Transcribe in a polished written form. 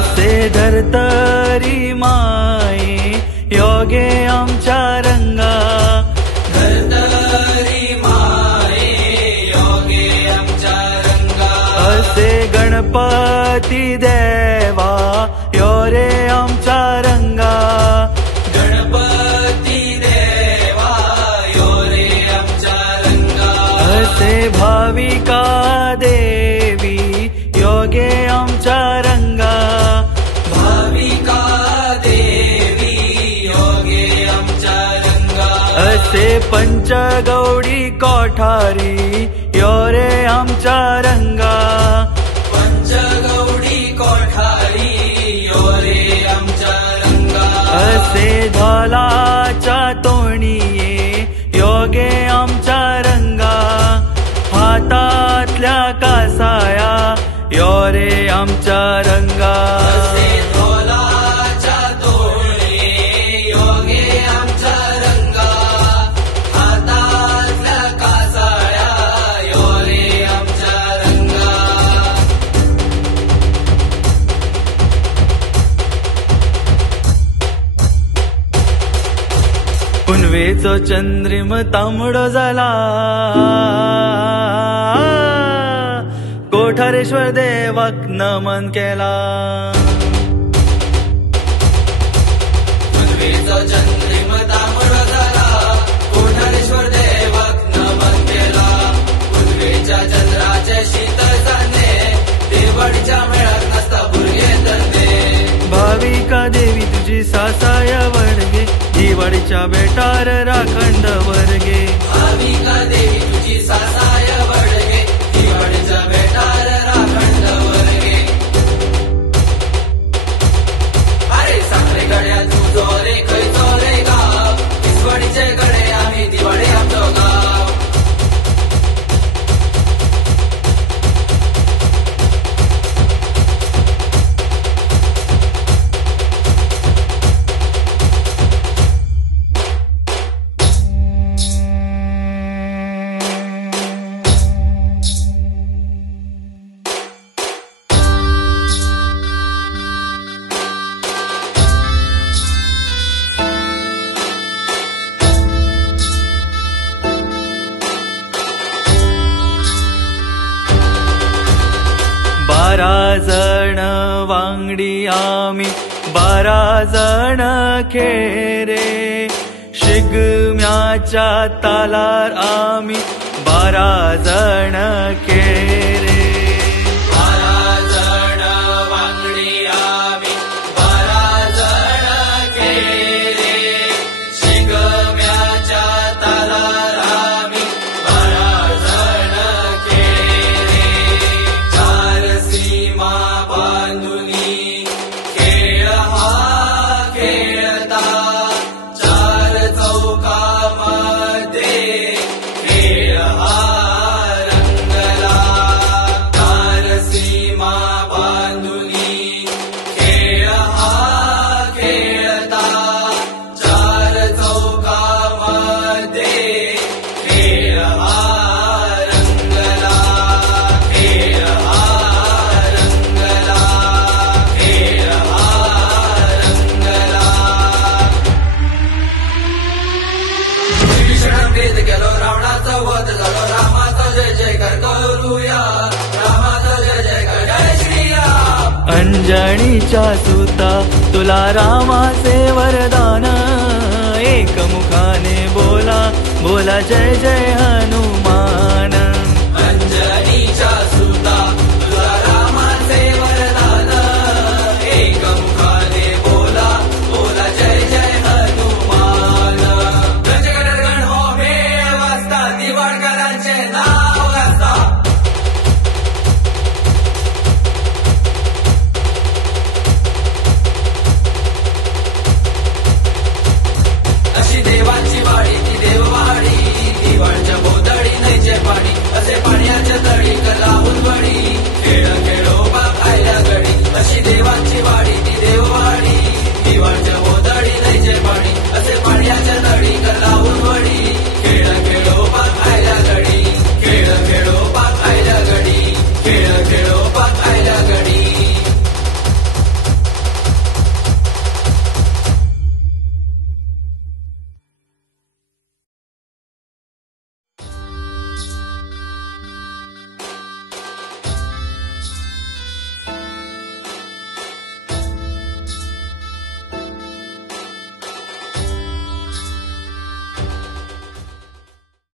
असे धरतरी माये योगे आमच्या रंगा, धरतरी माये योगे आमच्या रंगा. असे गणपती देवा यो रे आमच्या रंगा, गणपती देवा यो रे आमच्या रंगा. असे भाविका देवी योगे आमच्या रंगा, भाविका देवी योगे आमच्या रंगा. असे पंचगौडी कोठारी यो रे आमच्या रंगा, पंचगौडी कोठारी यो रे आमच्या रंगा. असे ढोलाच्या तोणीये योगे आमच्या रंगा, हातातल्या कासाया यो रे आमच्या रंगा. असे ढोलाच्या तोरणे योगे आमच्या रंगा, हातातल्या कासाळ्या यो रे आमच्या रंगा. पुनवेचो चंद्रिम तांबडो जाला, कोठारेश्वर देवाक नमन केला. पुनवेचो चंद्रिम तांबडो जाला, कोठारेश्वर देवाक नमन केला. पुनवेच्या चंद्राचे शीतळ सान्ने, देवडीच्या मेळात नाचता भुरगे तरणे. भाविका देवी तुझी सासाय वडगे, दिवाळीच्या बेटार राखंड वर्गे. भाविका देवी तुझी सासाय वडगे, दिवाळीच्या बेटार राखंड वर्गे. अरे साखरे गड्या तुझो रे खंयचो रे गाव, दिवाळीचे गडे आम्ही दिवाळी आमचो गाव. बारा जण वांगडी आम्ही, 12 जण खेरे. शिगम्याच्या तालार आम्ही 12 जण खेरे. 12 जण वांगडी आम्ही, 12 जण खेरे. शिगम्याच्या तालार आम्ही 12 जण खेरे. चार सीमा बांधुनी खेळ हा खेळता, चार चौकामध्ये खेळ हा रंगला. चार सीमा बांधुनी खेळ हा खेळता, चार चौकामध्ये खेळ हा रंगला. खेळ हा रंगला, खेळ हा रंगला. विभीषण भेद केलो, रावणाचा वध झालो, रामाचा जय जयकार करूया, रामाचा जय जयकार जय श्रीराम. अंजनीच्या सुता तुला रामाचे वरदान, एकमुखाने बोला बोला जय जय हनुमान.